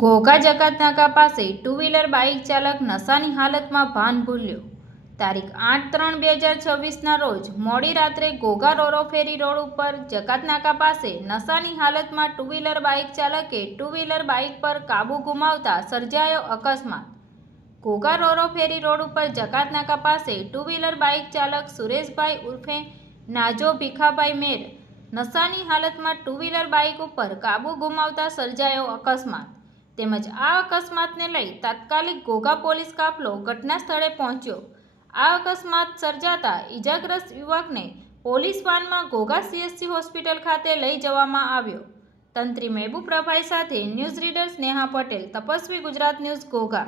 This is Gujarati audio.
ઘોઘા જકાતનાકા પાસે ટુ વ્હીલર બાઇક ચાલક નશાની હાલતમાં ભાન ભૂલ્યો। તારીખ 8-3-2026ના રોજ મોડી રાત્રે ઘોઘા રોરો ફેરી રોડ ઉપર જકાતનાકા પાસે નશાની હાલતમાં ટુ વ્હીલર બાઇક ચાલકે ટુ વ્હીલર બાઇક પર કાબુ ગુમાવતા સર્જાયો અકસ્માત। ઘોઘા રોરો ફેરી રોડ ઉપર જકાતનાકા પાસે ટુ વ્હીલર બાઇક ચાલક સુરેશભાઈ ઉર્ફે નાજો ભીખાભાઈ મેર નશાની હાલતમાં ટુ વ્હીલર બાઇક ઉપર કાબુ ગુમાવતા સર્જાયો અકસ્માત તેમજ આ અકસ્માતને લઈ તાત્કાલિક ઘોઘા પોલીસ કાફલો ઘટના સ્થળે પહોંચ્યો। આ અકસ્માત સર્જાતા ઇજાગ્રસ્ત યુવકને પોલીસ વાનમાં ઘોઘા CHC હોસ્પિટલ ખાતે લઈ જવામાં આવ્યો। તંત્રી મહેબૂબ પ્રભાઈ સાથે news reader Sneha Patel, Tapasvi Gujarat news, Ghogha.